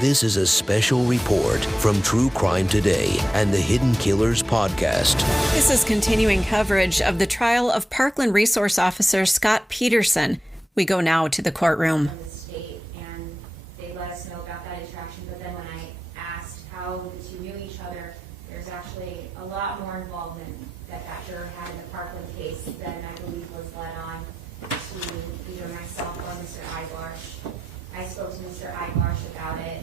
This is a special report from True Crime Today and the Hidden Killers podcast. This is continuing coverage of the trial of Parkland Resource Officer Scot Peterson. We go now to the courtroom. The state, and they let us know about that interaction, but then when I asked how the two knew each other, there's actually a lot more involvement that juror had in the Parkland case than I believe was led on to either myself or Mr. Walshe. I spoke to Mr. Walshe about it.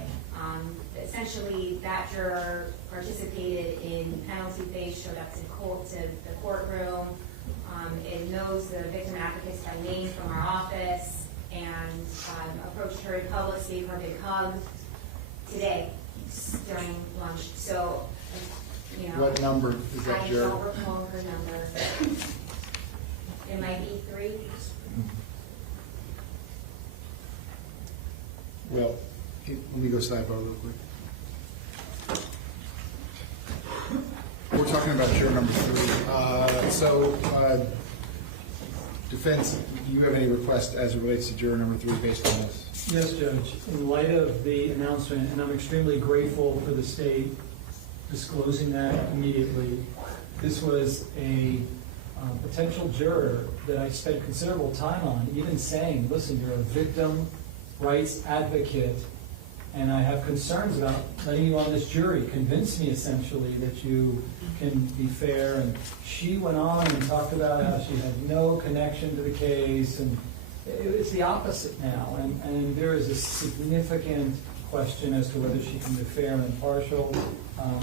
Essentially, that juror participated in penalty phase, showed up to the courtroom. It knows the victim advocates by name from our office, and approached her in public, gave her a big hug today during lunch. So, you know. What number is that juror? I don't recall her number. It might be 3. Well, let me go sidebar real quick. We're talking about juror number 3. Defense, do you have any request as it relates to juror number 3 based on this? Yes, Judge. In light of the announcement, and I'm extremely grateful for the state disclosing that immediately, this was a potential juror that I spent considerable time on, even saying, listen, you're a victim rights advocate, and I have concerns about letting you on this jury. Convince me, essentially, that you can be fair. And she went on and talked about how she had no connection to the case, and it's the opposite now. And there is a significant question as to whether she can be fair and impartial,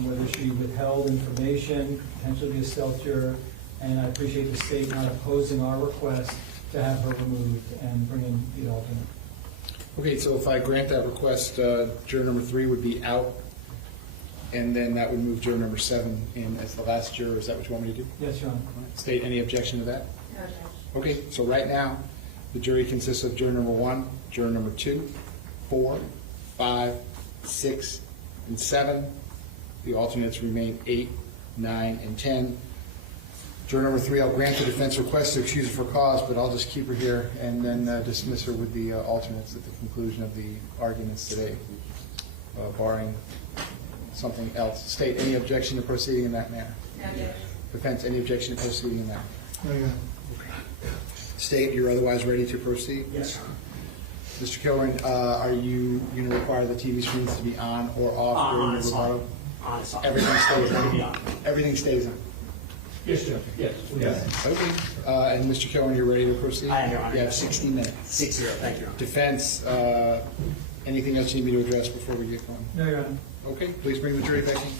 whether she withheld information, potentially be a stealth juror. And I appreciate the state not opposing our request to have her removed and bring in the alternate. Okay, so if I grant that request, juror number 3 would be out, and then that would move juror number 7 in as the last juror. Is that what you want me to do? Yes, Your Honor. State, any objection to that? No, Judge. Okay, so right now, the jury consists of juror number 1, juror number 2, 4, 5, 6, and 7. The alternates remain 8, 9, and 10. Juror number 3, I'll grant the defense request to excuse her for cause, but I'll just keep her here and then dismiss her with the alternates at the conclusion of the arguments today, barring something else. State, any objection to proceeding in that manner? No, Judge. Defense, any objection to proceeding in that? No, Your Honor. State, you're otherwise ready to proceed? Yes, Your Honor. Mr. Kilran, are you going to require the TV screens to be on or off during the rebuttal? On, it's on. Everything stays on? On. Everything stays on? Yes, Judge. Yes. Okay. And Mr. Kilran, you're ready to proceed? I am, Your Honor. You have 60 minutes. 6-0. Thank you, Your Honor. Defense, anything else you need me to address before we get going? No, Your Honor. Okay, please bring the jury back in.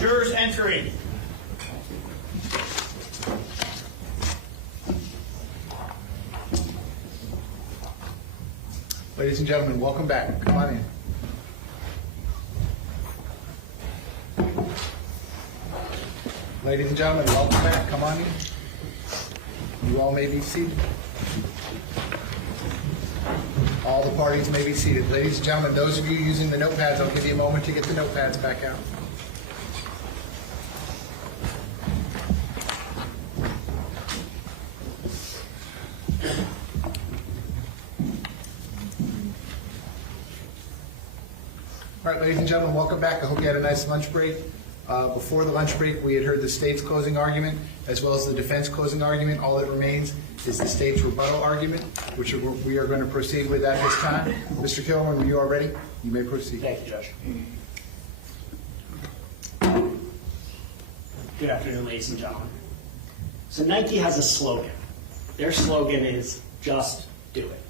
Jurors entering. Ladies and gentlemen, welcome back. Come on in. Ladies and gentlemen, welcome back. Come on in. You all may be seated. All the parties may be seated. Ladies and gentlemen, those of you using the notepads, I'll give you a moment to get the notepads back out. All right, ladies and gentlemen, welcome back. I hope you had a nice lunch break. Before the lunch break, we had heard the state's closing argument as well as the defense closing argument. All that remains is the state's rebuttal argument, which we are going to proceed with at this time. Mr. Kilman, when you are ready, you may proceed. Thank you, Judge. Good afternoon, ladies and gentlemen. So Nike has a slogan. Their slogan is, just do it.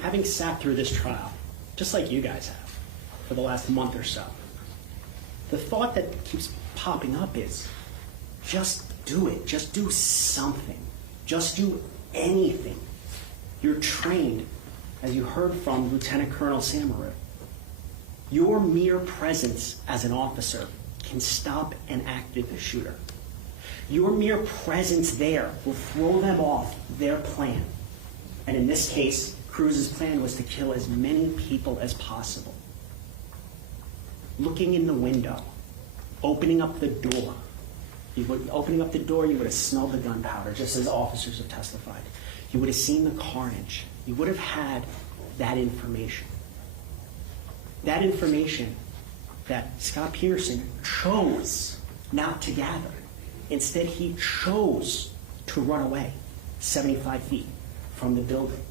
Having sat through this trial, just like you guys have, for the last month or so, the thought that keeps popping up is, just do it. Just do something. Just do anything. You're trained, as you heard from Lieutenant Colonel Samaru. Your mere presence as an officer can stop an active shooter. Your mere presence there will throw them off their plan. And in this case, Cruz's plan was to kill as many people as possible. Looking in the window, opening up the door. Opening up the door, you would have smelled the gunpowder, just as officers have testified. You would have seen the carnage. You would have had that information. That information that Scot Peterson chose not to gather. Instead, he chose to run away 75 feet from the building.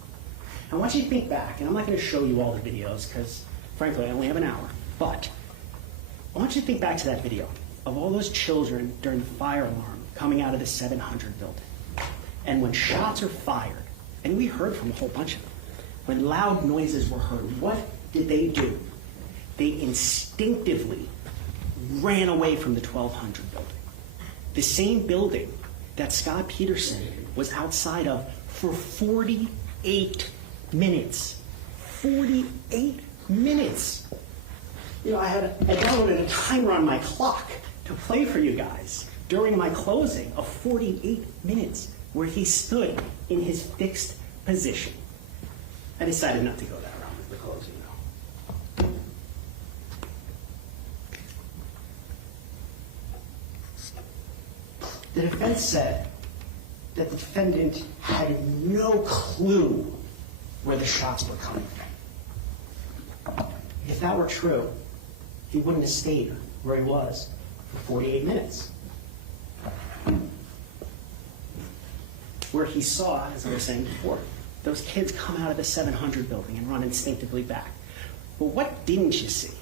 I want you to think back, and I'm not going to show you all the videos because, frankly, I only have an hour, but I want you to think back to that video of all those children during the fire alarm coming out of the 700 building. And when shots are fired, and we heard from a whole bunch of them, when loud noises were heard, what did they do? They instinctively ran away from the 1200 building. The same building that Scot Peterson was outside of for 48 minutes. 48 minutes. You know, I downloaded a timer on my clock to play for you guys during my closing of 48 minutes where he stood in his fixed position. I decided not to go that route with the closing, though. The defense said that the defendant had no clue where the shots were coming from. If that were true, he wouldn't have stayed where he was for 48 minutes. Where he saw, as I was saying before, those kids come out of the 700 building and run instinctively back. But what didn't you see?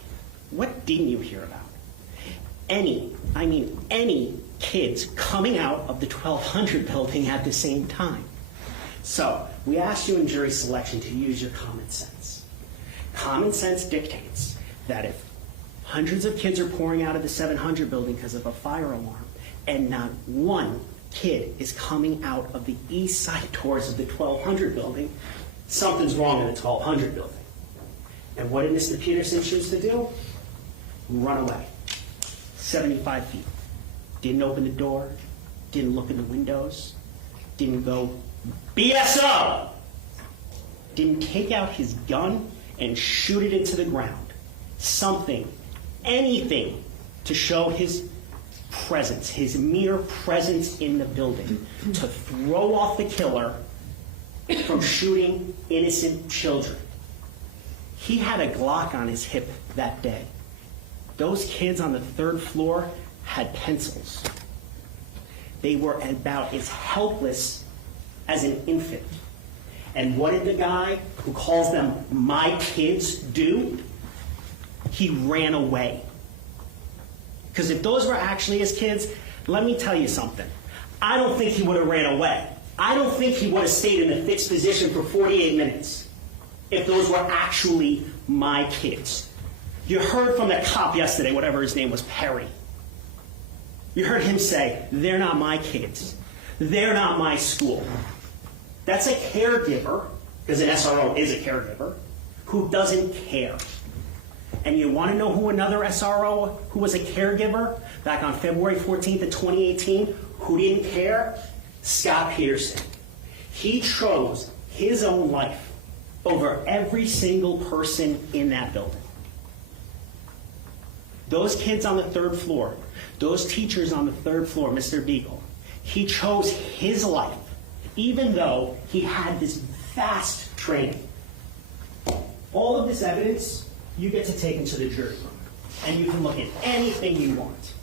What didn't you hear about? Any kids coming out of the 1200 building at the same time. So, we asked you in jury selection to use your common sense. Common sense dictates that if hundreds of kids are pouring out of the 700 building because of a fire alarm, and not one kid is coming out of the east side doors of the 1200 building, something's wrong in the 1200 building. And what did Mr. Peterson choose to do? Run away. 75 feet. Didn't open the door, didn't look in the windows, didn't go BSO! Didn't take out his gun and shoot it into the ground. Something, anything to show his presence, his mere presence in the building, to throw off the killer from shooting innocent children. He had a Glock on his hip that day. Those kids on the third floor had pencils. They were about as helpless as an infant. And what did the guy who calls them my kids do? He ran away. Because if those were actually his kids, let me tell you something. I don't think he would have ran away. I don't think he would have stayed in the fixed position for 48 minutes if those were actually my kids. You heard from that cop yesterday, whatever his name was, Perry. You heard him say, they're not my kids. They're not my school. That's a caregiver, because an SRO is a caregiver, who doesn't care. And you want to know who another SRO who was a caregiver back on February 14th of 2018, who didn't care? Scot Peterson. He chose his own life over every single person in that building. Those kids on the 3rd floor, those teachers on the 3rd floor, Mr. Beagle, he chose his life, even though he had this vast training. All of this evidence, you get to take into the jury room, and you can look at anything you want.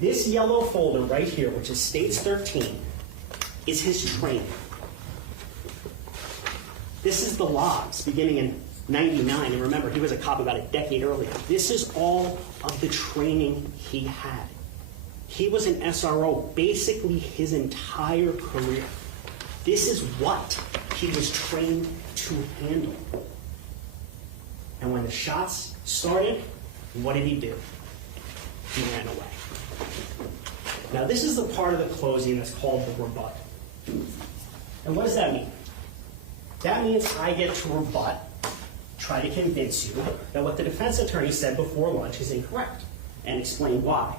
This yellow folder right here, which is States 13, is his training. This is the logs beginning in 99, and remember, he was a cop about a decade earlier. This is all of the training he had. He was an SRO basically his entire career. This is what he was trained to handle. And when the shots started, what did he do? He ran away. Now, this is the part of the closing that's called the rebut. And what does that mean? That means I get to rebut, try to convince you that what the defense attorney said before lunch is incorrect, and explain why.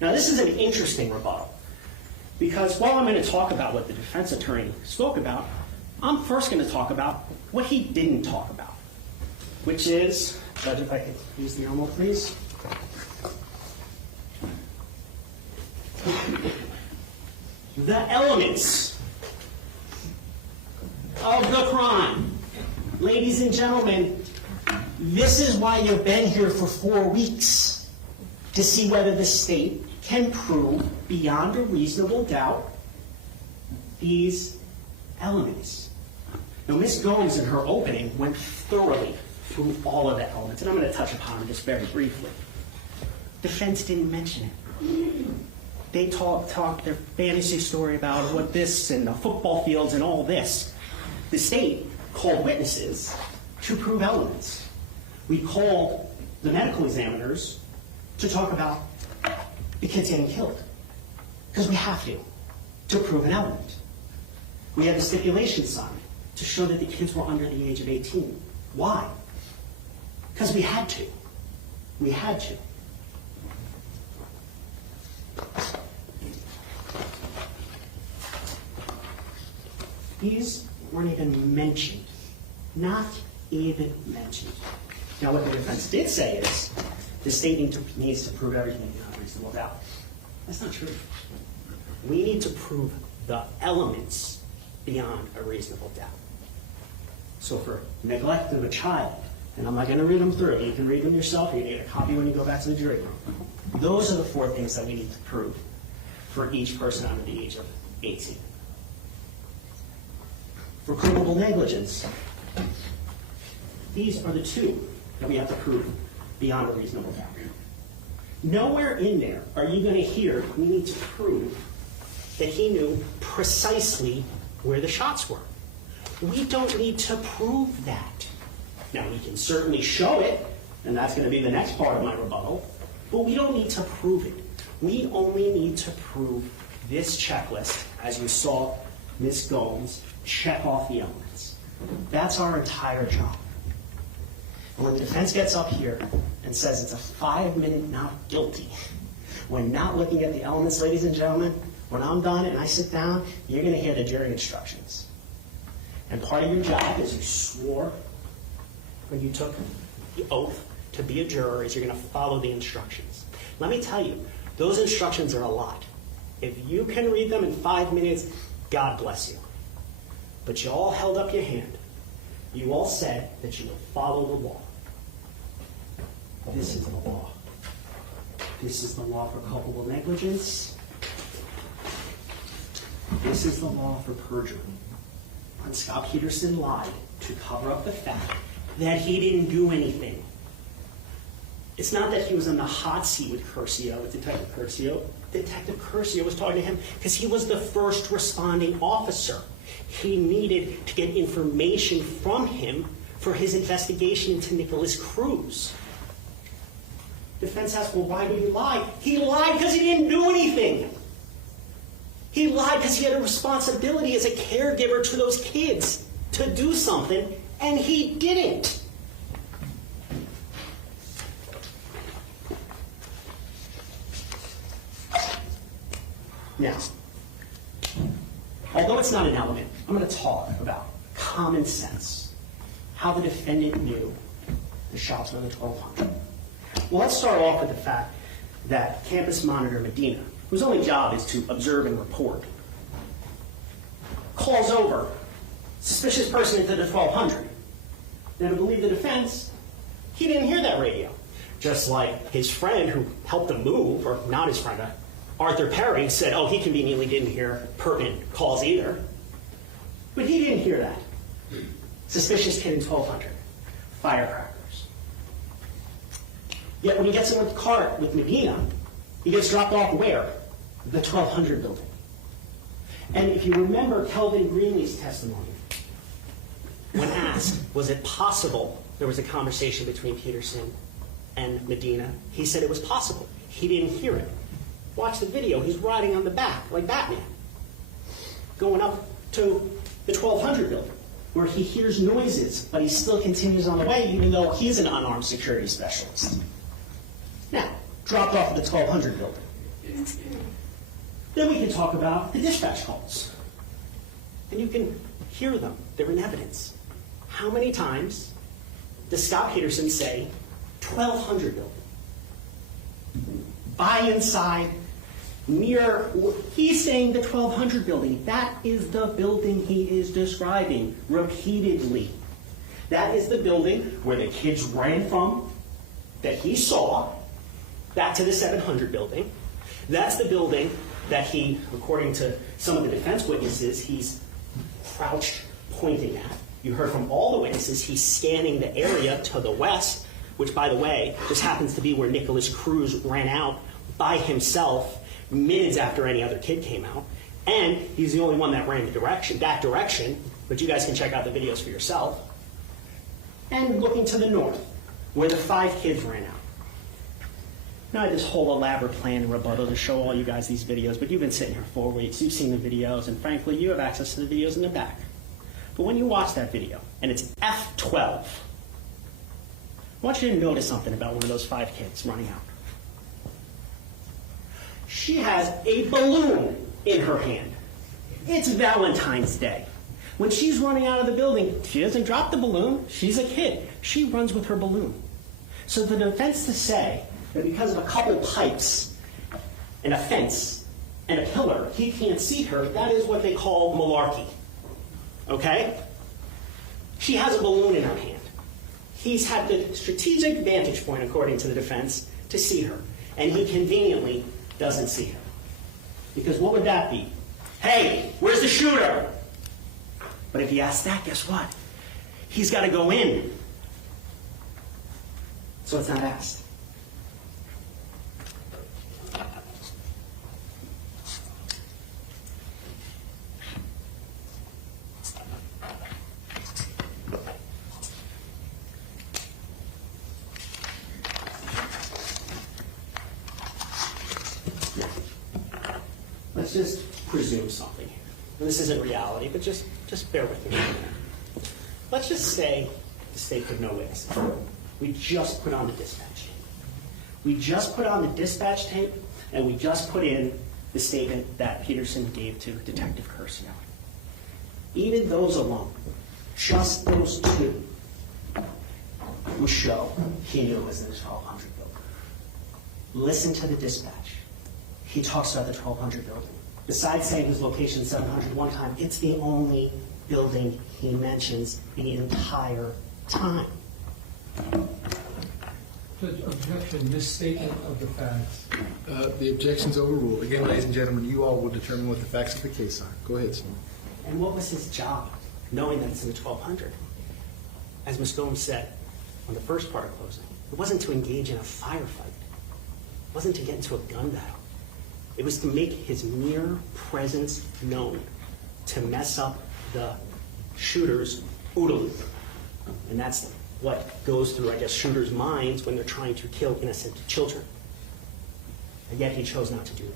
Now, this is an interesting rebuttal, because while I'm going to talk about what the defense attorney spoke about, I'm first going to talk about what he didn't talk about, which is, Judge, if I could use the Elmo, please. The elements of the crime. Ladies and gentlemen, this is why you've been here for 4 weeks, to see whether the state can prove beyond a reasonable doubt these elements. Now, Ms. Gomes, in her opening, went thoroughly through all of the elements, and I'm going to touch upon them just very briefly. Defense didn't mention it. They talked their fantasy story about what this and the football fields and all this. The state called witnesses to prove elements. We called the medical examiners to talk about the kids getting killed, because we have to prove an element. We had a stipulation signed to show that the kids were under the age of 18. Why? Because we had to. We had to. These weren't even mentioned. Not even mentioned. Now, what the defense did say is the state needs to prove everything beyond reasonable doubt. That's not true. We need to prove the elements beyond a reasonable doubt. So for neglect of a child, and I'm not going to read them through, you can read them yourself, or you can get a copy when you go back to the jury room. Those are the 4 things that we need to prove for each person under the age of 18. For criminal negligence, these are the 2 that we have to prove beyond a reasonable doubt. Nowhere in there are you going to hear we need to prove that he knew precisely where the shots were. We don't need to prove that. Now, we can certainly show it, and that's going to be the next part of my rebuttal, but we don't need to prove it. We only need to prove this checklist, as you saw Ms. Gomes check off the elements. That's our entire job. And when the defense gets up here and says it's a 5-minute not guilty, when not looking at the elements, ladies and gentlemen, when I'm done and I sit down, you're going to hear the jury instructions. And part of your job, as you swore when you took the oath to be a juror, is you're going to follow the instructions. Let me tell you, those instructions are a lot. If you can read them in 5 minutes, God bless you. But you all held up your hand. You all said that you will follow the law. This is the law. This is the law for culpable negligence. This is the law for perjury. When Scot Peterson lied to cover up the fact that he didn't do anything. It's not that he was in the hot seat with Curcio, with Detective Curcio. Detective Curcio was talking to him because he was the first responding officer. He needed to get information from him for his investigation into Nicholas Cruz. Defense asks, well, why did he lie? He lied because he didn't do anything. He lied because he had a responsibility as a caregiver to those kids to do something, and he didn't. Now, although it's not an element, I'm going to talk about common sense, how the defendant knew the shots were in the 1200. Well, let's start off with the fact that campus monitor Medina, whose only job is to observe and report, calls over suspicious person into the 1200. Now, to believe the defense, he didn't hear that radio. Just like his friend who helped him move, or not his friend, Arthur Perry, said, oh, he conveniently didn't hear pertinent calls either. But he didn't hear that. Suspicious kid in 1200. Firecrackers. Yet when he gets in the car with Medina, he gets dropped off where? The 1200 building. And if you remember Kelvin Greenlee's testimony, when asked, was it possible there was a conversation between Peterson and Medina, he said it was possible. He didn't hear it. Watch the video. He's riding on the back like Batman, going up to the 1200 building, where he hears noises, but he still continues on the way, even though he's an unarmed security specialist. Now, dropped off at the 1200 building. Then we can talk about the dispatch calls. And you can hear them. They're in evidence. How many times does Scot Peterson say 1200 building? By inside, near, he's saying the 1200 building. That is the building he is describing repeatedly. That is the building where the kids ran from, that he saw, back to the 700 building. That's the building that he, according to some of the defense witnesses, he's crouched pointing at. You heard from all the witnesses, he's scanning the area to the west, which, by the way, just happens to be where Nicholas Cruz ran out by himself minutes after any other kid came out. And he's the only one that ran that direction, but you guys can check out the videos for yourself. And looking to the north, where the 5 kids ran out. Now, I had this whole elaborate plan and rebuttal to show all you guys these videos, but you've been sitting here 4 weeks, you've seen the videos, and frankly, you have access to the videos in the back. But when you watch that video, and it's F12, I want you to notice something about one of those 5 kids running out. She has a balloon in her hand. It's Valentine's Day. When she's running out of the building, she doesn't drop the balloon. She's a kid. She runs with her balloon. So the defense to say that because of a couple pipes and a fence and a pillar, he can't see her, that is what they call malarkey. Okay? She has a balloon in her hand. He's had the strategic vantage point, according to the defense, to see her. And he conveniently doesn't see her. Because what would that be? Hey, where's the shooter? But if he asks that, guess what? He's got to go in. So it's not asked. Let's just presume something here. And this isn't reality, but just bear with me. Let's just say the state could know witnesses. We just put on the dispatch tape. We just put on the dispatch tape, and we just put in the statement that Peterson gave to Detective Curcio. Even those alone, just those 2, will show he knew it was in the 1200 building. Listen to the dispatch. He talks about the 1200 building. Besides saying his location 700 one time, it's the only building he mentions the entire time. Judge, objection, misstatement of the facts. The objection's overruled. Again, ladies and gentlemen, you all will determine what the facts of the case are. Go ahead, sir. And what was his job, knowing that it's in the 1200? As Ms. Gomes said on the first part of closing, it wasn't to engage in a firefight. It wasn't to get into a gun battle. It was to make his mere presence known, to mess up the shooter's OODA loop. And that's what goes through, I guess, shooters' minds when they're trying to kill innocent children. And yet he chose not to do that.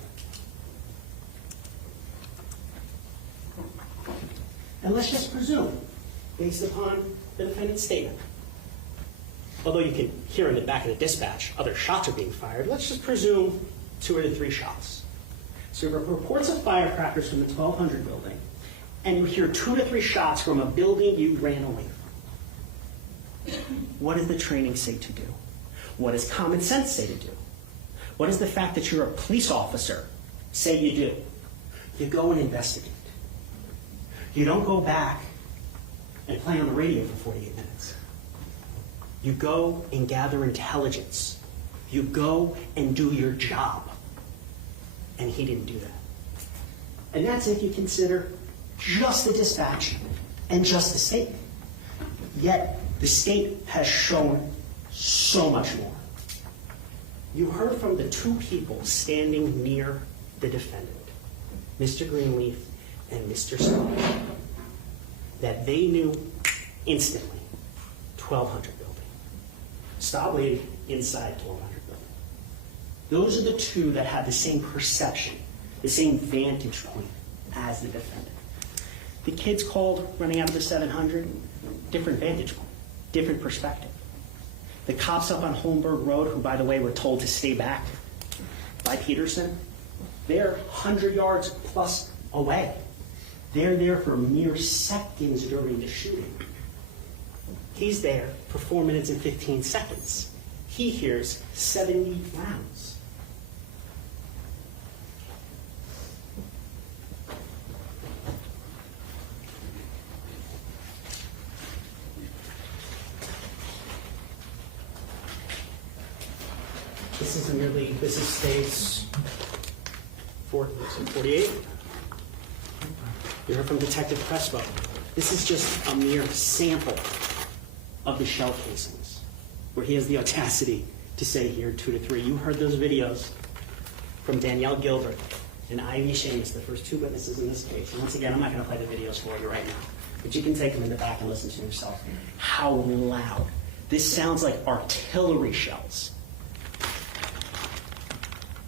And let's just presume, based upon the defendant's statement, although you can hear in the back of the dispatch other shots are being fired, let's just presume 2 or 3 shots. So you have reports of firecrackers from the 1200 building, and you hear 2 to 3 shots from a building you ran away from. What does the training say to do? What does common sense say to do? What does the fact that you're a police officer say you do? You go and investigate. You don't go back and play on the radio for 48 minutes. You go and gather intelligence. You go and do your job. And he didn't do that. And that's if you consider just the dispatch and just the statement. Yet the state has shown so much more. You heard from the 2 people standing near the defendant, Mr. Greenleaf and Mr. Scott, that they knew instantly 1200 building. Stop waiting inside 1200 building. Those are the 2 that have the same perception, the same vantage point as the defendant. The kids called running out of the 700, different vantage point, different perspective. The cops up on Holmberg Road, who, by the way, were told to stay back by Peterson, they're 100 yards plus away. They're there for mere seconds during the shooting. He's there for 4 minutes and 15 seconds. He hears 70 rounds. This is states 48. You heard from Detective Crespo. This is just a mere sample of the shell casings, where he has the audacity to say here 2 to 3. You heard those videos from Danielle Gilbert and Ivy Seamus, the first 2 witnesses in this case. And once again, I'm not going to play the videos for you right now, but you can take them in the back and listen to yourself. How loud. This sounds like artillery shells.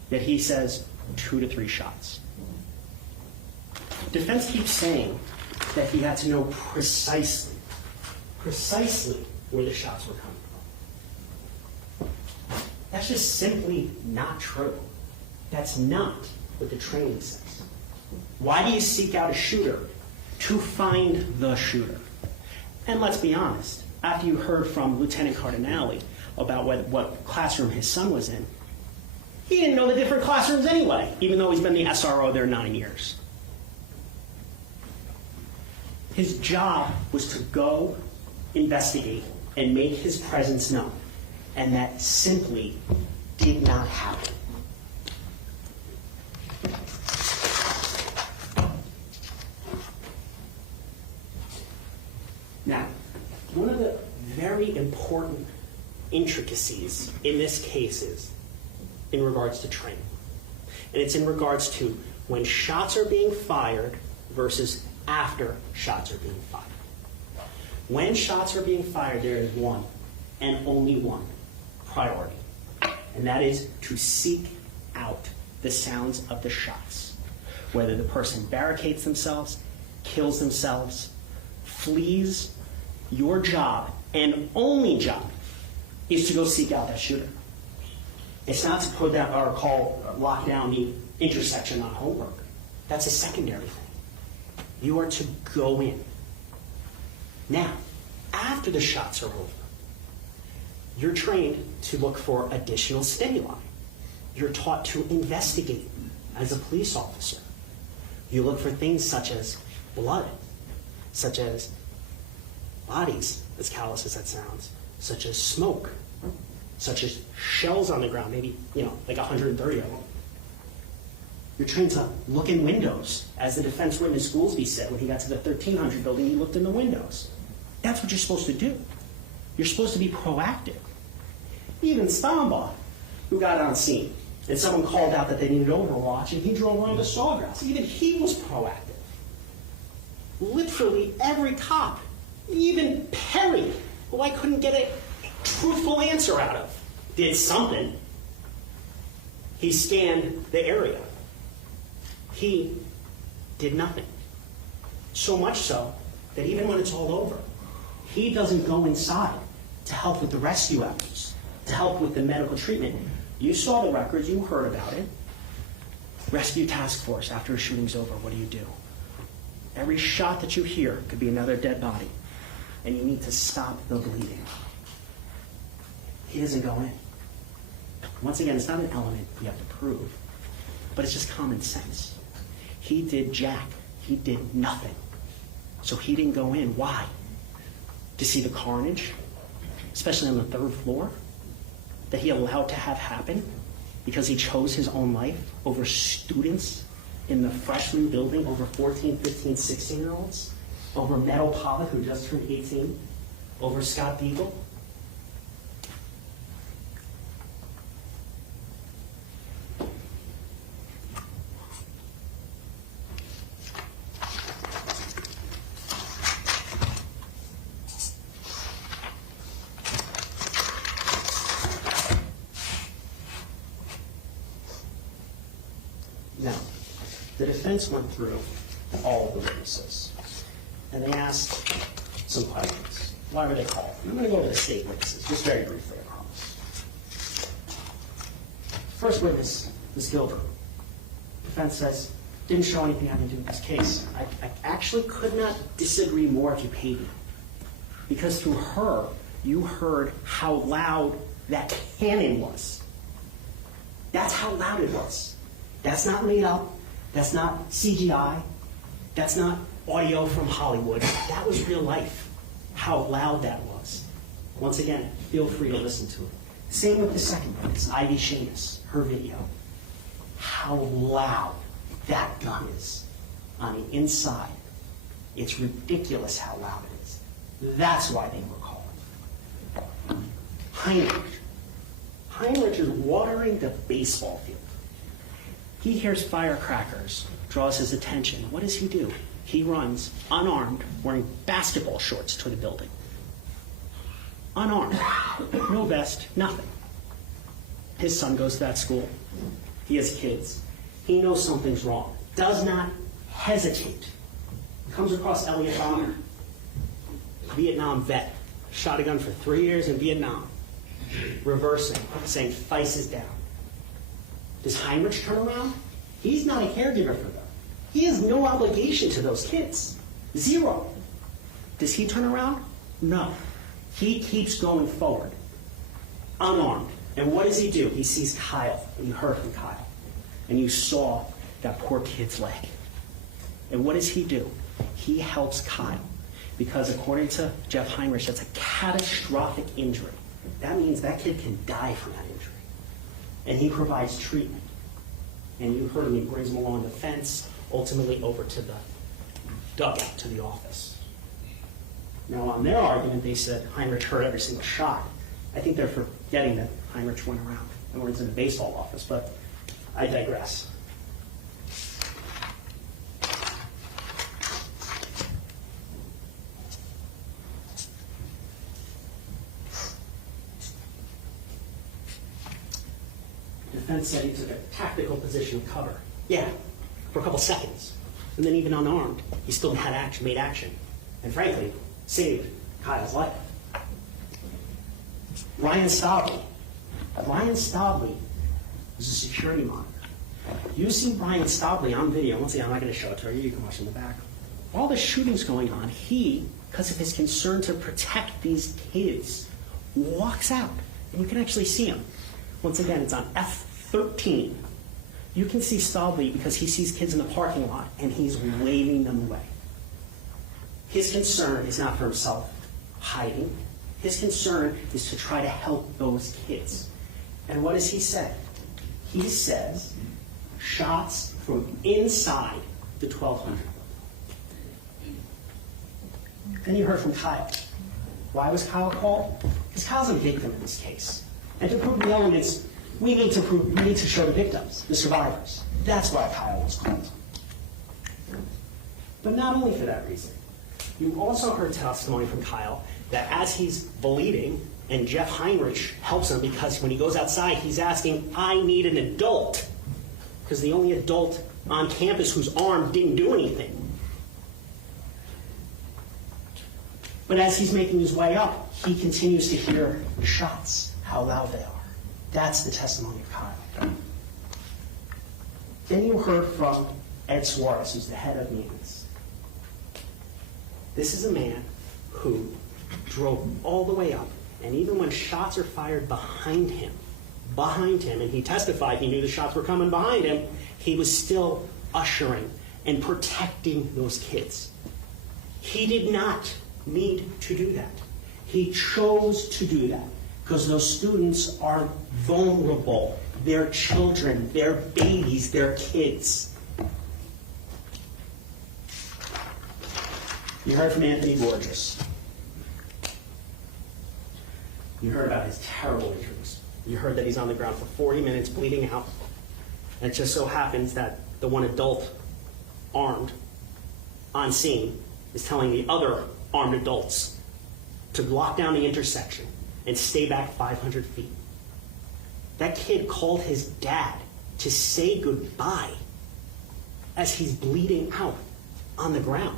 Yet he says 2 to 3 shots. Defense keeps saying that he had to know precisely where the shots were coming from. That's just simply not true. That's not what the training says. Why do you seek out a shooter? To find the shooter. And let's be honest, after you heard from Lieutenant Cardinale about what classroom his son was in, he didn't know the different classrooms anyway, even though he's been the SRO there 9 years. His job was to go investigate and make his presence known, and that simply did not happen. Now, one of the very important intricacies in this case is in regards to training. And it's in regards to when shots are being fired versus after shots are being fired. When shots are being fired, there is one and only one priority, and that is to seek out the sounds of the shots. Whether the person barricades themselves, kills themselves, flees, your job and only job is to go seek out that shooter. It's not to put that or lock down the intersection on Holmberg. That's a secondary thing. You are to go in. Now, after the shots are over, you're trained to look for additional stimuli. You're taught to investigate as a police officer. You look for things such as blood, such as bodies, as callous as that sounds, such as smoke, such as shells on the ground, maybe, like 130 of them. You're trained to look in windows. As the defense witness Goolsby said when he got to the 1300 building, he looked in the windows. That's what you're supposed to do. You're supposed to be proactive. Even Stambaugh, who got on scene, and someone called out that they needed overwatch, and he drove around the sawgrass. Even he was proactive. Literally every cop, even Perry, who I couldn't get a truthful answer out of, did something. He scanned the area. He did nothing. So much so that even when it's all over, he doesn't go inside to help with the rescue efforts, to help with the medical treatment. You saw the records, you heard about it. Rescue task force, after a shooting's over, what do? Every shot that you hear could be another dead body, and you need to stop the bleeding. He doesn't go in. Once again, it's not an element you have to prove, but it's just common sense. He did jack. He did nothing. So he didn't go in. Why? To see the carnage, especially on the 3rd floor, that he allowed to have happen because he chose his own life over students in the freshman building, over 14, 15, 16-year-olds, over Meadow Pollock, who just turned 18, over Scott Daybell. Now, the defense went through all of the witnesses, and they asked some questions. Why were they called? I'm going to go over the state witnesses, just very briefly, I promise. First witness, Ms. Gilbert. Defense says, didn't show anything having to do with this case. I actually could not disagree more if you paid me. Because through her, you heard how loud that cannon was. That's how loud it was. That's not made up. That's not CGI. That's not audio from Hollywood. That was real life, how loud that was. Once again, feel free to listen to it. Same with the second witness, Ivy Seamus, her video. How loud that gun is on the inside. It's ridiculous how loud it is. That's why they were called. Heinrich. Heinrich is watering the baseball field. He hears firecrackers, draws his attention. What does he do? He runs, unarmed, wearing basketball shorts to the building. Unarmed. No vest, nothing. His son goes to that school. He has kids. He knows something's wrong. Does not hesitate. Comes across Elliot Bonner, Vietnam vet. Shot a gun for 3 years in Vietnam. Reversing, saying Feist is down. Does Heinrich turn around? He's not a caregiver for them. He has no obligation to those kids. Zero. Does he turn around? No. He keeps going forward, unarmed. And what does he do? He sees Kyle, and you heard from Kyle. And you saw that poor kid's leg. And what does he do? He helps Kyle. Because according to Jeff Heinrich, that's a catastrophic injury. That means that kid can die from that injury. And he provides treatment. And you heard him, he brings him along the fence, ultimately over to the dugout, to the office. Now, on their argument, they said Heinrich heard every single shot. I think they're forgetting that Heinrich went around and was in the baseball office, but I digress. Defense said he took a tactical position of cover. Yeah, for a couple seconds. And then even unarmed, he still had action, made action. And frankly, saved Kyle's life. Ryan Stabley. Ryan Stabley was a security monitor. You see Ryan Stabley on video. Once again, I'm not going to show it to you. You can watch it in the back. All the shootings going on, he, because of his concern to protect these kids, walks out. And you can actually see him. Once again, it's on F13. You can see Stabley because he sees kids in the parking lot and he's waving them away. His concern is not for himself hiding. His concern is to try to help those kids. And what does he say? He says shots from inside the 1200. Then you heard from Kyle. Why was Kyle called? Because Kyle's a victim in this case. And to prove the elements, we need to show the victims, the survivors. That's why Kyle was called. But not only for that reason. You also heard testimony from Kyle that as he's bleeding, and Jeff Heinrich helps him because when he goes outside, he's asking, I need an adult. Because the only adult on campus whose arm didn't do anything. But as he's making his way up, he continues to hear the shots, how loud they are. That's the testimony of Kyle. Then you heard from Ed Suarez, who's the head of maintenance. This is a man who drove all the way up, and even when shots are fired behind him, and he testified he knew the shots were coming behind him, he was still ushering and protecting those kids. He did not need to do that. He chose to do that because those students are vulnerable. They're children, they're babies, they're kids. You heard from Anthony Borges. You heard about his terrible injuries. You heard that he's on the ground for 40 minutes bleeding out. And it just so happens that the one adult armed on scene is telling the other armed adults to lock down the intersection and stay back 500 feet. That kid called his dad to say goodbye as he's bleeding out on the ground.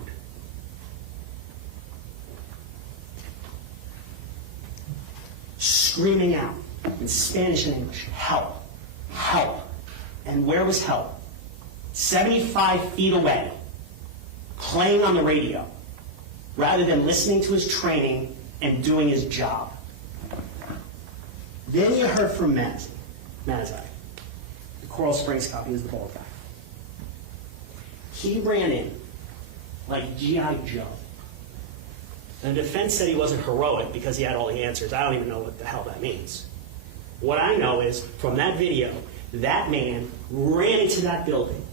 Screaming out in Spanish and English, help, help. And where was help? 75 feet away, playing on the radio, rather than listening to his training and doing his job. Then you heard from Mazzi, the Coral Springs cop. He was the bald guy. He ran in like G.I. Joe. And the defense said he wasn't heroic because he had all the answers. I don't even know what the hell that means. What I know is, from that video, that man ran into that building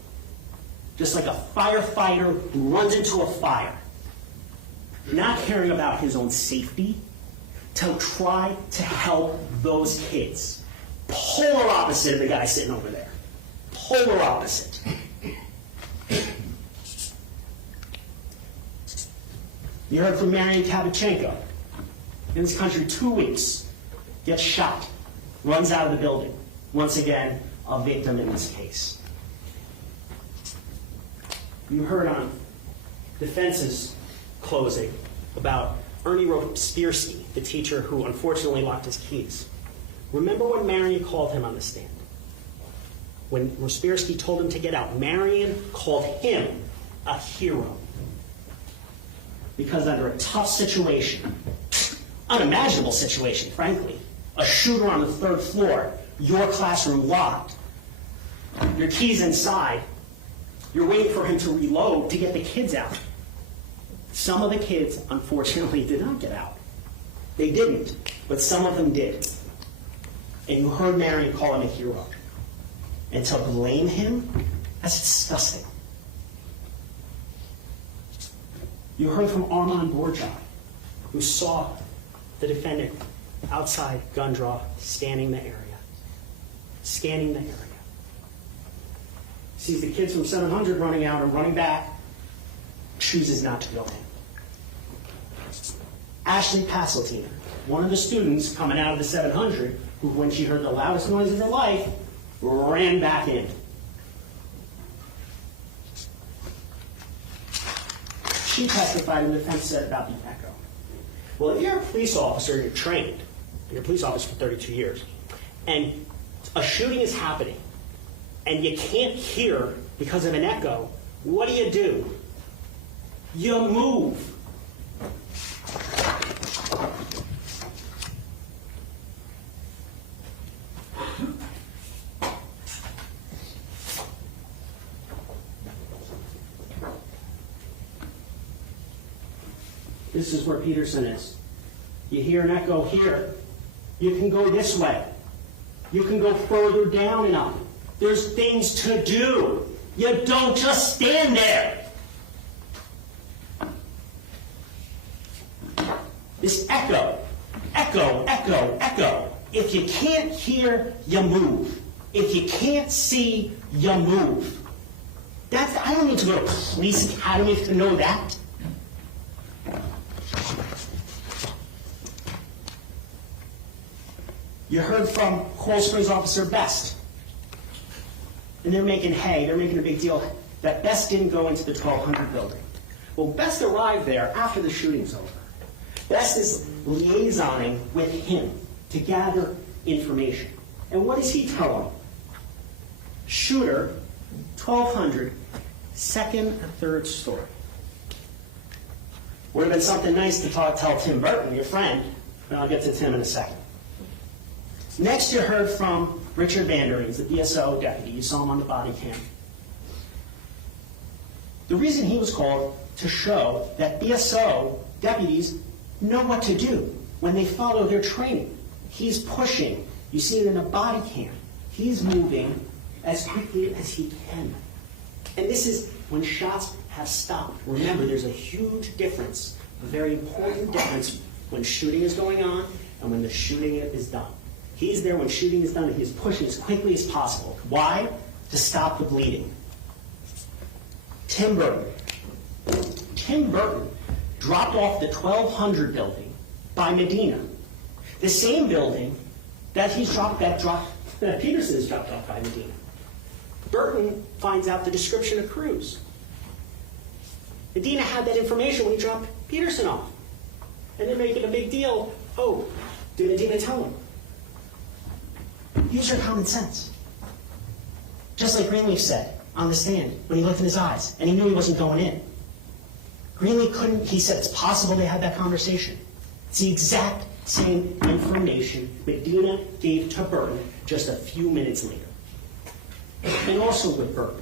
just like a firefighter who runs into a fire, not caring about his own safety, to try to help those kids. Polar opposite of the guy sitting over there. Polar opposite. You heard from Marian Kabachenko. In this country, 2 weeks, gets shot, runs out of the building. Once again, a victim in this case. You heard on defense's closing about Ernie Robespierski, the teacher who unfortunately locked his keys. Remember when Marian called him on the stand? When Robespierski told him to get out, Marian called him a hero. Because under a tough situation, unimaginable situation, frankly, a shooter on the 3rd floor, your classroom locked, your keys inside, you're waiting for him to reload to get the kids out. Some of the kids, unfortunately, did not get out. They didn't, but some of them did. And you heard Marian call him a hero. And to blame him, that's disgusting. You heard from Armand Bourgeois, who saw the defendant outside gun draw, scanning the area. Scanning the area. Sees the kids from 700 running out and running back, chooses not to go in. Ashley Passeltiner, one of the students coming out of the 700, who, when she heard the loudest noise of her life, ran back in. She testified and the defense said about the echo. Well, if you're a police officer, you're trained, you're a police officer for 32 years, and a shooting is happening, and you can't hear because of an echo, what do? You move. This is where Peterson is. You hear an echo here. You can go this way. You can go further down and up. There's things to do. You don't just stand there. This echo, echo, echo, echo. If you can't hear, you move. If you can't see, you move. I don't need to go to police academy to know that. You heard from Coral Springs Officer Best. And they're making a big deal that Best didn't go into the 1200 building. Well, Best arrived there after the shooting's over. Best is liaisoning with him to gather information. And what does he tell him? Shooter, 1200, second or third story. Would have been something nice to tell Tim Burton, your friend, and I'll get to Tim in a second. Next, you heard from Richard Vanderings, the BSO deputy. You saw him on the body cam. The reason he was called to show that BSO deputies know what to do when they follow their training. He's pushing. You see it in the body cam. He's moving as quickly as he can. And this is when shots have stopped. Remember, there's a huge difference, a very important difference when shooting is going on and when the shooting is done. He's there when shooting is done and he's pushing as quickly as possible. Why? To stop the bleeding. Tim Burton. Tim Burton dropped off the 1200 building by Medina, the same building that Peterson is dropped off by Medina. Burton finds out the description of Cruz. Medina had that information when he dropped Peterson off. And they're making a big deal. Oh, did Medina tell him? Use your common sense. Just like Greenleaf said on the stand when he looked in his eyes and he knew he wasn't going in. Greenleaf couldn't, he said it's possible they had that conversation. It's the exact same information Medina gave to Burton just a few minutes later. And also with Burton.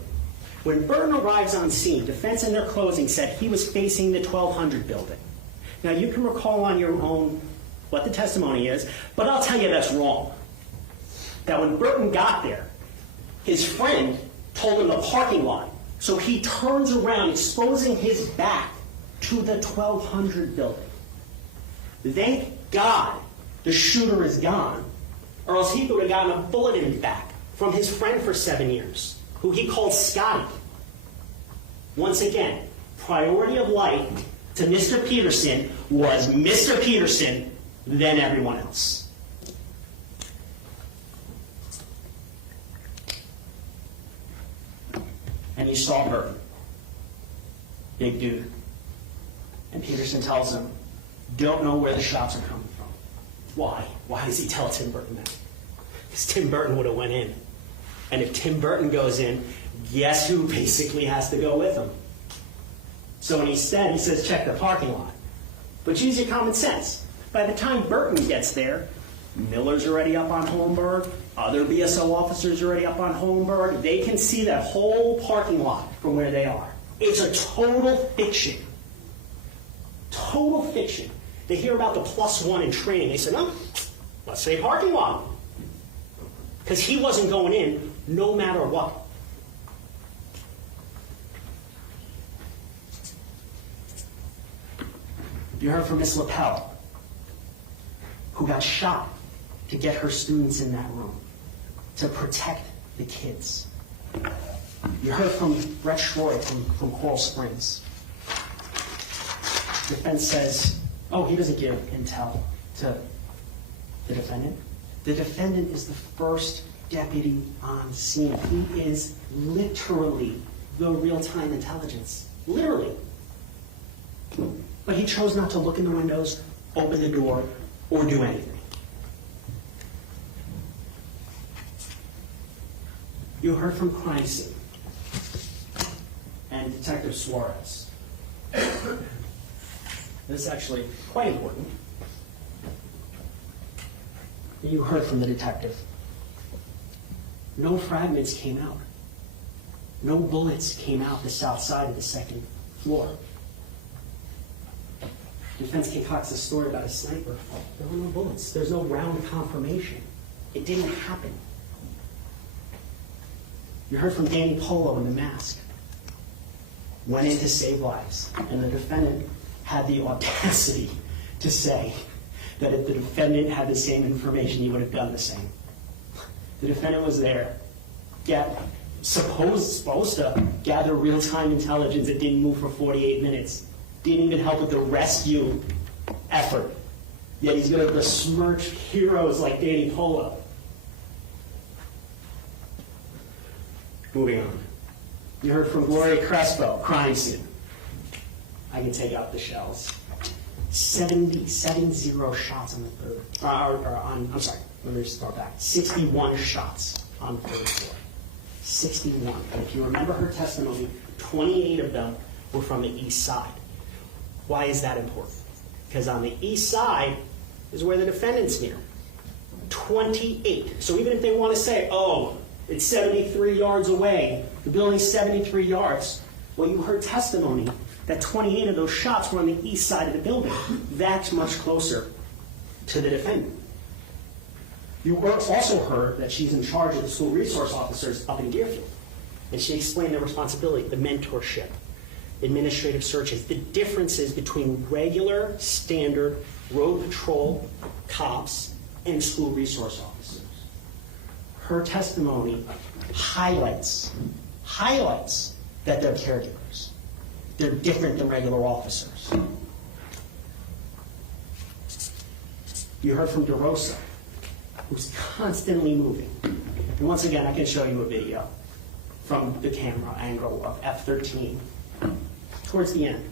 When Burton arrives on scene, defense in their closing said he was facing the 1200 building. Now you can recall on your own what the testimony is, but I'll tell you that's wrong. That when Burton got there, his friend told him the parking lot. So he turns around, exposing his back to the 1200 building. Thank God the shooter is gone, or else he would have gotten a bullet in his back from his friend for 7 years, who he called Scotty. Once again, priority of life to Mr. Peterson was Mr. Peterson, then everyone else. And you saw Burton, big dude. And Peterson tells him, don't know where the shots are coming from. Why? Why does he tell Tim Burton that? Because Tim Burton would have went in. And if Tim Burton goes in, guess who basically has to go with him? So instead, he says, check the parking lot. But use your common sense. By the time Burton gets there, Miller's already up on Holmberg. Other BSO officers are already up on Holmberg. They can see that whole parking lot from where they are. It's a total fiction. Total fiction. They hear about the +1 in training. They say, no, let's say parking lot. Because he wasn't going in no matter what. You heard from Miss Lapel, who got shot to get her students in that room, to protect the kids. You heard from Brett Schroy from Coral Springs. Defense says, oh, he doesn't give intel to the defendant. The defendant is the first deputy on scene. He is literally the real-time intelligence. Literally. But he chose not to look in the windows, open the door, or do anything. You heard from crime scene and Detective Suarez. This is actually quite important. You heard from the detective. No fragments came out. No bullets came out the south side of the second floor. Defense concocts a story about a sniper. There were no bullets. There's no round confirmation. It didn't happen. You heard from Danny Polo in The Mask. Went in to save lives. And the defendant had the audacity to say that if the defendant had the same information, he would have done the same. The defendant was there, supposed to gather real-time intelligence. It didn't move for 48 minutes. Didn't even help with the rescue effort. Yet he's going to besmirch heroes like Danny Polo. Moving on. You heard from Gloria Crespo, crime scene. I can take out the shells. 70 shots on the third. I'm sorry, let me start back. 61 shots on the third floor. 61. And if you remember her testimony, 28 of them were from the east side. Why is that important? Because on the east side is where the defendants near. 28. So even if they want to say, oh, it's 73 yards away, the building's 73 yards, well, you heard testimony that 28 of those shots were on the east side of the building. That's much closer to the defendant. You also heard that she's in charge of the school resource officers up in Deerfield. And she explained their responsibility, the mentorship, administrative searches, the differences between regular, standard road patrol cops and school resource officers. Her testimony highlights that they're caregivers. They're different than regular officers. You heard from DeRosa, who's constantly moving. And once again, I can show you a video from the camera angle of F-13 towards the end.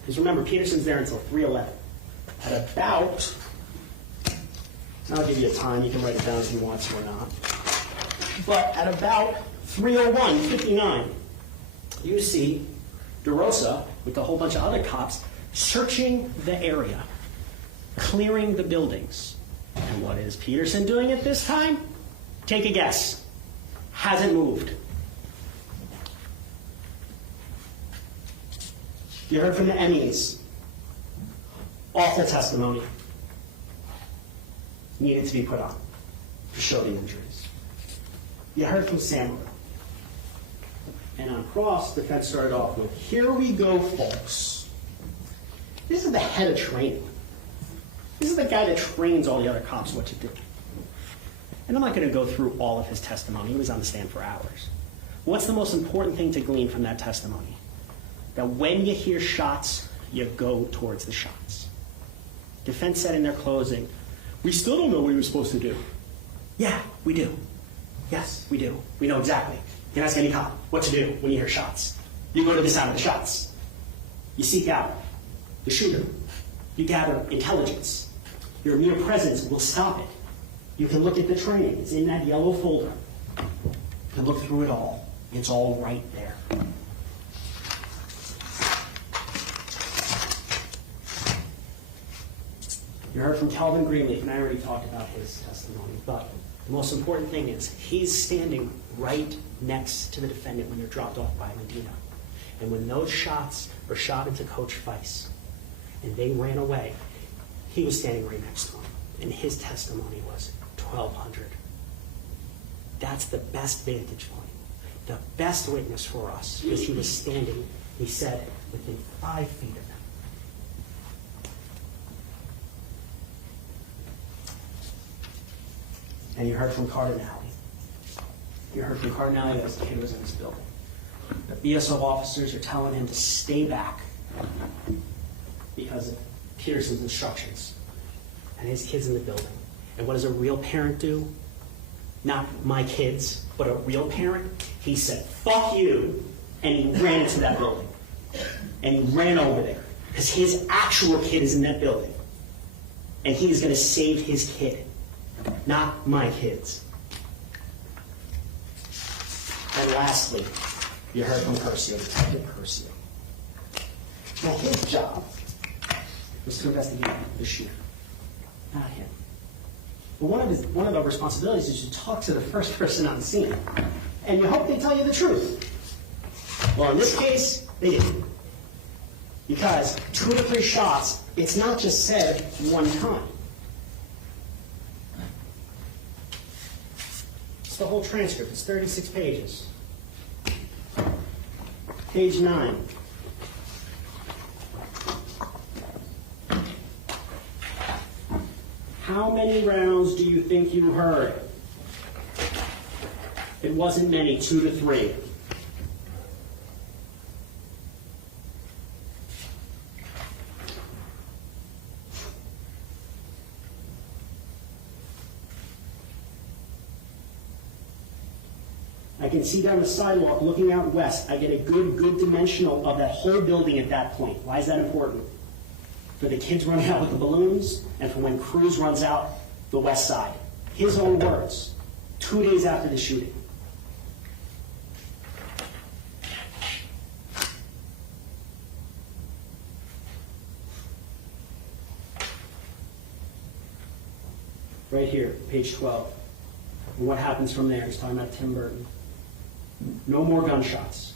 Because remember, Peterson's there until 3:11. At about, I'll give you a time, you can write it down if you want to or not. But at about 3:01:59, you see DeRosa, with a whole bunch of other cops, searching the area, clearing the buildings. And what is Peterson doing at this time? Take a guess. Hasn't moved. You heard from the Emmys. Awful testimony. Needed to be put on to show the injuries. You heard from Samuel. And on cross, defense started off with, here we go, folks. This is the head of training. This is the guy that trains all the other cops what to do. And I'm not going to go through all of his testimony. He was on the stand for hours. What's the most important thing to glean from that testimony? That when you hear shots, you go towards the shots. Defense said in their closing, we still don't know what we were supposed to do. Yeah, we do. Yes, we do. We know exactly. You can ask any cop what to do when you hear shots. You go to the sound of the shots. You seek out the shooter. You gather intelligence. Your mere presence will stop it. You can look at the training. It's in that yellow folder. You can look through it all. It's all right there. You heard from Calvin Greenleaf, and I already talked about his testimony, but the most important thing is he's standing right next to the defendant when they're dropped off by Medina. And when those shots were shot into Coach Weiss, and they ran away, he was standing right next to him. And his testimony was 1,200. That's the best vantage point, the best witness for us, because he was standing, he said, within 5 feet of them. And you heard from Cardinale. You heard from Cardinale that his kid was in this building. The BSO officers are telling him to stay back because of Peterson's instructions. And his kid's in the building. And what does a real parent do? Not my kids, but a real parent. He said, fuck you. And he ran into that building. And he ran over there. Because his actual kid is in that building. And he is going to save his kid. Not my kids. And lastly, you heard from Curcio, Detective Curcio. Now his job was to investigate the shooter, not him. But one of the responsibilities is to talk to the first person on the scene. And you hope they tell you the truth. Well, in this case, they didn't. Because 2 to 3 shots, it's not just said one time. It's the whole transcript. It's 36 pages. Page 9. How many rounds do you think you heard? It wasn't many, 2 to 3. I can see down the sidewalk looking out west. I get a good dimensional of that whole building at that point. Why is that important? For the kids running out with the balloons and for when Cruz runs out the west side. His own words, 2 days after the shooting. Right here, page 12. And what happens from there? He's talking about Tim Burton. No more gunshots.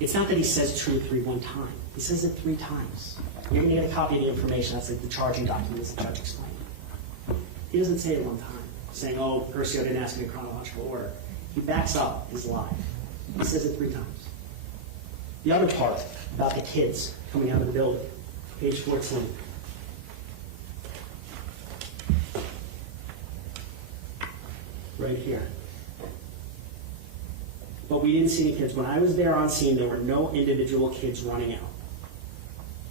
It's not that he says 2 or 3 one time. He says it 3 times. You're going to get a copy of the information. That's like the charging documents the judge explained. He doesn't say it one time, saying, oh, Curcio didn't ask me in chronological order. He backs up his lie. He says it 3 times. The other part about the kids coming out of the building, page 14. Right here. But we didn't see any kids. When I was there on scene, there were no individual kids running out.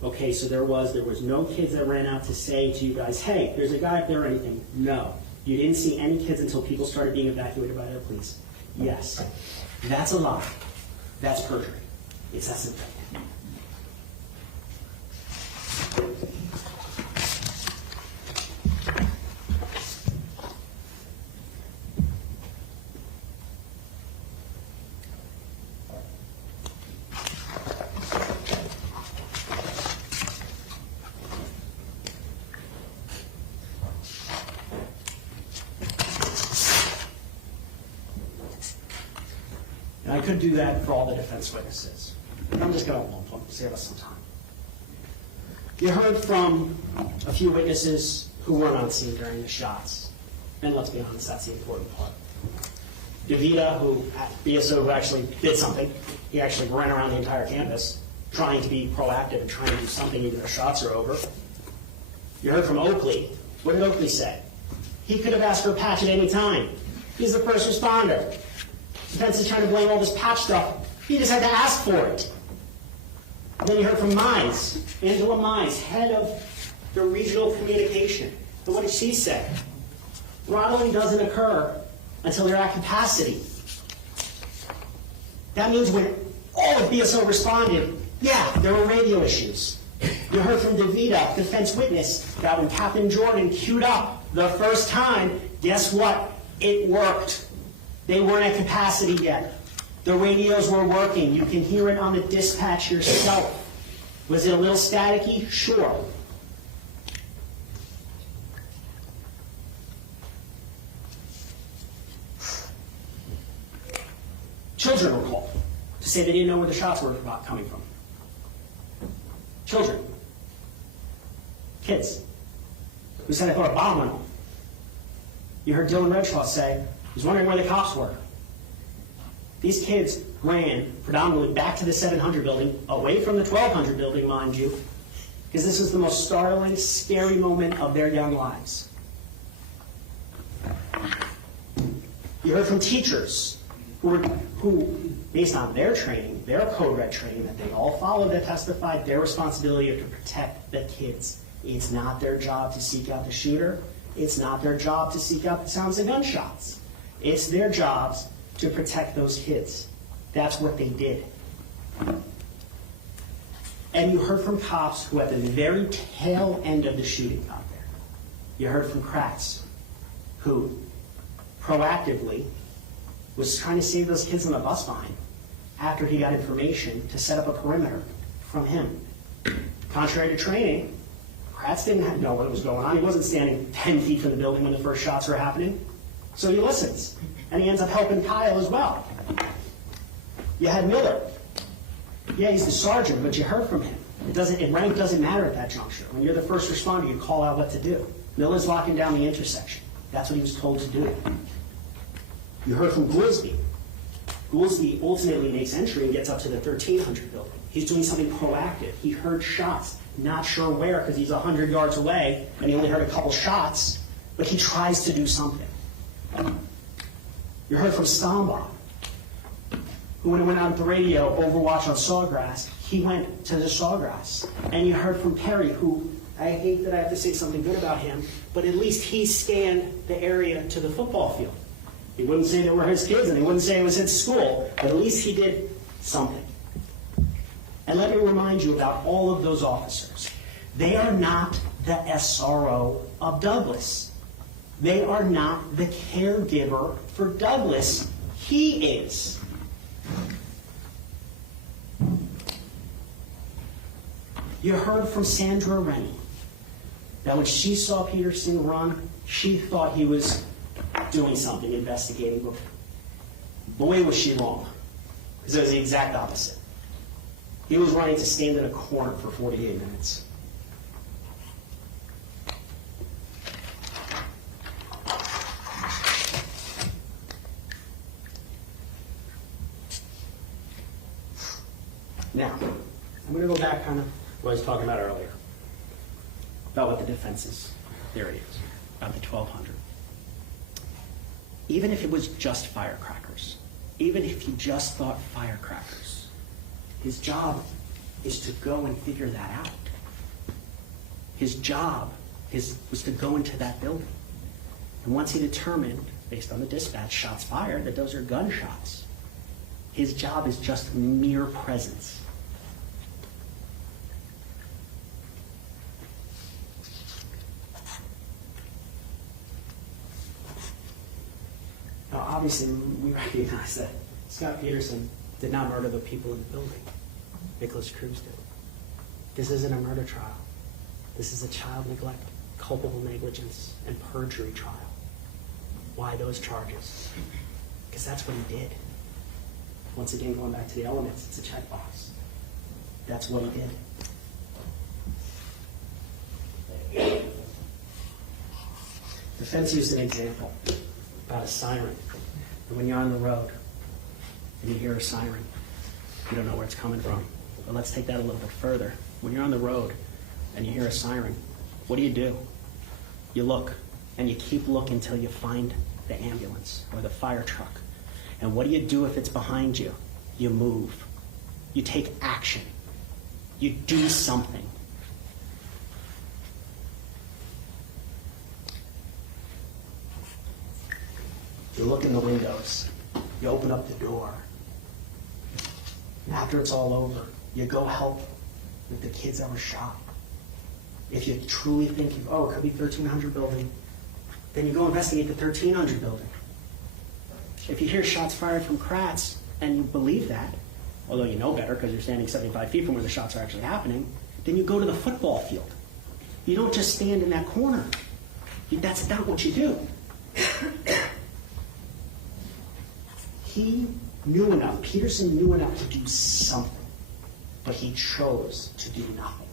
Okay, so there was no kids that ran out to say to you guys, hey, there's a guy up there or anything. No. You didn't see any kids until people started being evacuated by their police. Yes. That's a lie. That's perjury. It's that simple. And I could do that for all the defense witnesses. But I'm just going to lump them, save us some time. You heard from a few witnesses who weren't on scene during the shots. And let's be honest, that's the important part. DeVita, who at BSO, who actually did something. He actually ran around the entire campus trying to be proactive and trying to do something even though shots are over. You heard from Oakley. What did Oakley say? He could have asked for a patch at any time. He's the first responder. Defense is trying to blame all this patch stuff. He just had to ask for it. And then you heard from Mines, Angela Mines, head of the regional communication. And what did she say? Throttling doesn't occur until they're at capacity. That means when all of BSO responded, yeah, there were radio issues. You heard from DeVita, defense witness, that when Captain Jordan queued up the first time, guess what? It worked. They weren't at capacity yet. The radios were working. You can hear it on the dispatch yourself. Was it a little staticky? Sure. Children were called to say they didn't know where the shots were coming from. Children. Kids. Who said, I thought a bomb went off. You heard Dylan Redshaw say, he was wondering where the cops were. These kids ran predominantly back to the 700 building, away from the 1200 building, mind you, because this was the most startling, scary moment of their young lives. You heard from teachers who, based on their training, their code red training that they all followed, that testified their responsibility to protect the kids. It's not their job to seek out the shooter. It's not their job to seek out the sounds of gunshots. It's their jobs to protect those kids. That's what they did. And you heard from cops who at the very tail end of the shooting got there. You heard from Kratz, who proactively was trying to save those kids on the bus behind after he got information to set up a perimeter from him. Contrary to training, Kratz didn't know what was going on. He wasn't standing 10 feet from the building when the first shots were happening. So he listens, and he ends up helping Kyle as well. You had Miller. Yeah, he's the sergeant, but you heard from him. Rank doesn't matter at that juncture. When you're the first responder, you call out what to do. Miller's locking down the intersection. That's what he was told to do. You heard from Goolsby. Goolsby ultimately makes entry and gets up to the 1300 building. He's doing something proactive. He heard shots, not sure where because he's 100 yards away, and he only heard a couple shots, but he tries to do something. You heard from Stombaugh, who when it went out the radio, Overwatch on Sawgrass, he went to the Sawgrass. And you heard from Perry, who, I hate that I have to say something good about him, but at least he scanned the area to the football field. He wouldn't say they were his kids, and he wouldn't say it was his school, but at least he did something. And let me remind you about all of those officers. They are not the SRO of Douglas. They are not the caregiver for Douglas. He is. You heard from Sandra Rennie that when she saw Peterson run, she thought he was doing something, investigating. But boy, was she wrong, because it was the exact opposite. He was running to stand in a corner for 48 minutes. Now, I'm going to go back kind of what I was talking about earlier, about what the defense's theory is, about the 1,200. Even if it was just firecrackers, even if he just thought firecrackers, his job is to go and figure that out. His job was to go into that building. And once he determined, based on the dispatch, shots fired, that those are gunshots, his job is just mere presence. Now, obviously, we recognize that Scot Peterson did not murder the people in the building. Nicholas Cruz did. This isn't a murder trial. This is a child neglect, culpable negligence, and perjury trial. Why those charges? Because that's what he did. Once again, going back to the elements, it's a checkbox. That's what he did. Defense used an example about a siren. And when you're on the road and you hear a siren, you don't know where it's coming from. But let's take that a little bit further. When you're on the road and you hear a siren, what do? You look, and you keep looking until you find the ambulance or the fire truck. And what do you do if it's behind you? You move. You take action. You do something. You look in the windows. You open up the door. And after it's all over, you go help with the kids that were shot. If you truly think, it could be 1300 building, then you go investigate the 1300 building. If you hear shots fired from Kratz, and you believe that, although you know better because you're standing 75 feet from where the shots are actually happening, then you go to the football field. You don't just stand in that corner. That's not what you do. He knew enough, Peterson knew enough to do something, but he chose to do nothing.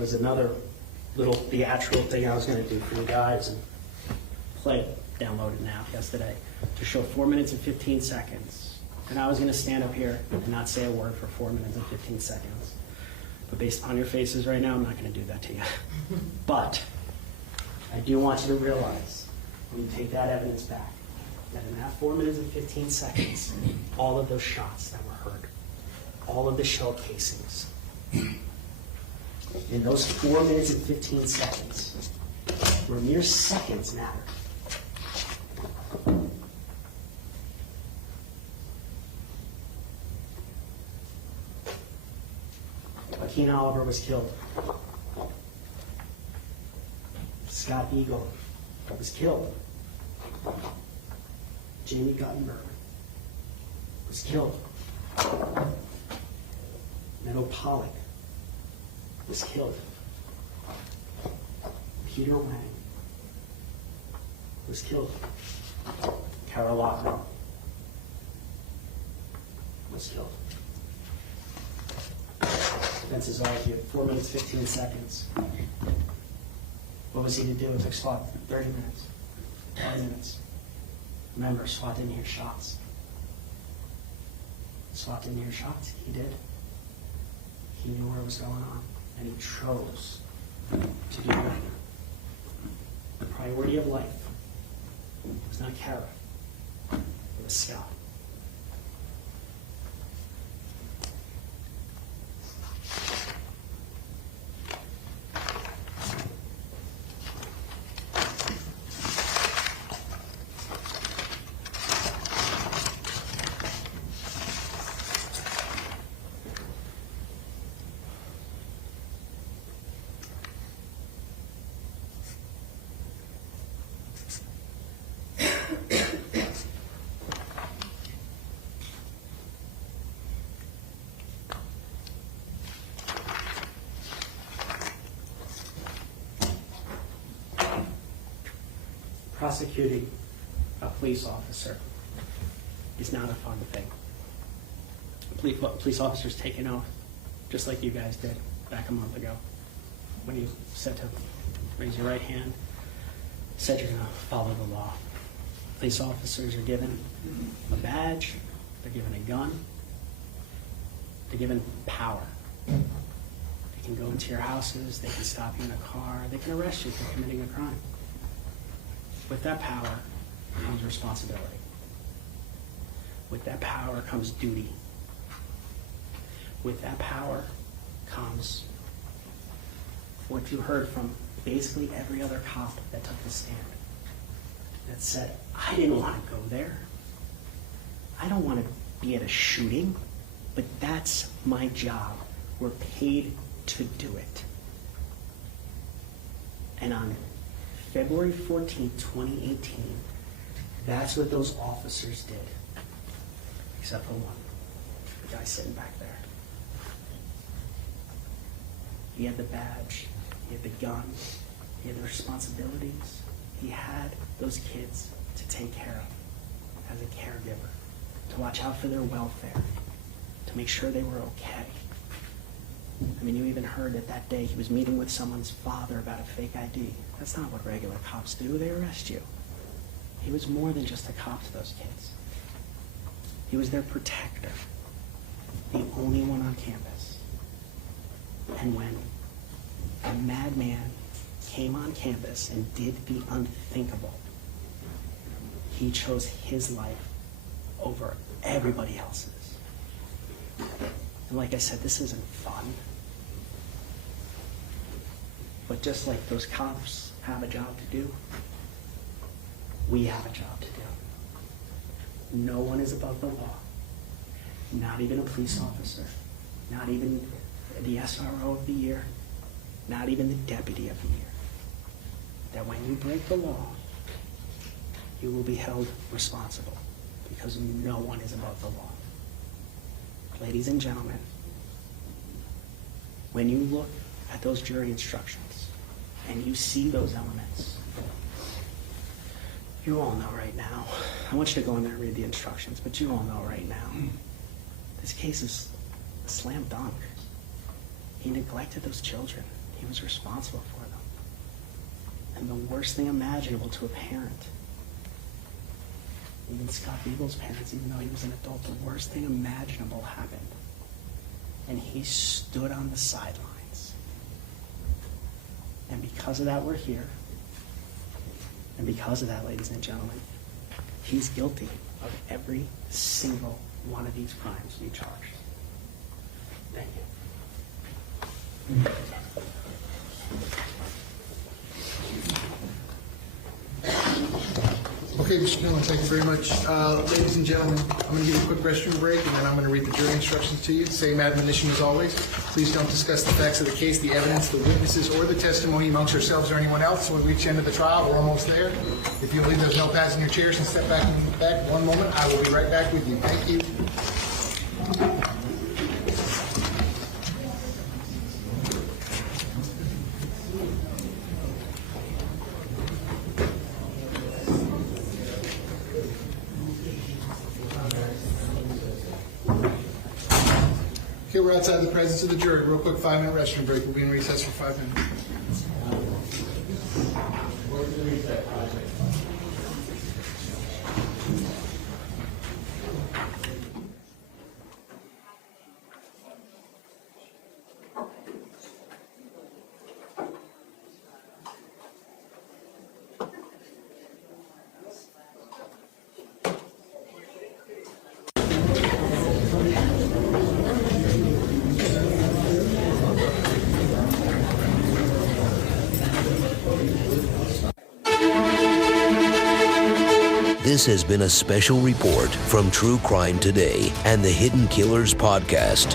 Was another little theatrical thing I was going to do for you guys and play it, downloaded now yesterday, to show 4 minutes and 15 seconds. And I was going to stand up here and not say a word for 4 minutes and 15 seconds. But based on your faces right now, I'm not going to do that to you. But I do want you to realize, when you take that evidence back, that in that 4 minutes and 15 seconds, all of those shots that were heard, all of the shell casings, in those 4 minutes and 15 seconds, where mere seconds matter. Joaquin Oliver was killed. Scott Eagle was killed. Jamie Guttenberg was killed. Meadow Pollock was killed. Peter Wang was killed. Carol Lochner was killed. Defense is argued 4 minutes, 15 seconds. What was he to do? It took SWAT 30 minutes, 20 minutes. Remember, SWAT didn't hear shots. SWAT didn't hear shots. He did. He knew where it was going on. and he chose to do right. The priority of life was not Kara, it was Scott. Prosecuting a police officer is not a fun thing. Police officers take an oath, just like you guys did back a month ago, when you said to raise your right hand, said you're going to follow the law. Police officers are given a badge, they're given a gun, they're given power. They can go into your houses, they can stop you in a car, they can arrest you for committing a crime. With that power comes responsibility. With that power comes duty. With that power comes what you heard from basically every other cop that took the stand. That said, I didn't want to go there. I don't want to be at a shooting, but that's my job. We're paid to do it. And on February 14, 2018, that's what those officers did. Except for one, the guy sitting back there. He had the badge, he had the gun, he had the responsibilities. He had those kids to take care of as a caregiver, to watch out for their welfare, to make sure they were okay. I mean, you even heard that day he was meeting with someone's father about a fake ID. That's not what regular cops do. They arrest you. He was more than just a cop to those kids. He was their protector, the only one on campus. And when a madman came on campus and did the unthinkable, he chose his life over everybody else's. And like I said, this isn't fun. But just like those cops have a job to do, we have a job to do. No one is above the law. Not even a police officer. Not even the SRO of the year. Not even the deputy of the year. That when you break the law, you will be held responsible, because no one is above the law. Ladies and gentlemen, when you look at those jury instructions and you see those elements, you all know right now, I want you to go in there and read the instructions, but you all know right now, this case is a slam dunk. He neglected those children. He was responsible for them. And the worst thing imaginable to a parent, even Scott Beagle's parents, even though he was an adult, the worst thing imaginable happened. And he stood on the sidelines. And because of that, we're here. And because of that, ladies and gentlemen, he's guilty of every single one of these crimes we charged. Thank you. Okay, Mr. Dillon, thank you very much. Ladies and gentlemen, I'm going to give you a quick restroom break, and then I'm going to read the jury instructions to you. Same admonition as always. Please don't discuss the facts of the case, the evidence, the witnesses, or the testimony amongst yourselves or anyone else. When we reach the end of the trial, we're almost there. If you believe there's no pads in your chairs, and step back in the back one moment, I will be right back with you. Thank you. Okay, we're outside the presence of the jury. Real quick 5-minute restroom break. We'll be in recess for 5 minutes. This has been a special report from True Crime Today and the Hidden Killers podcast.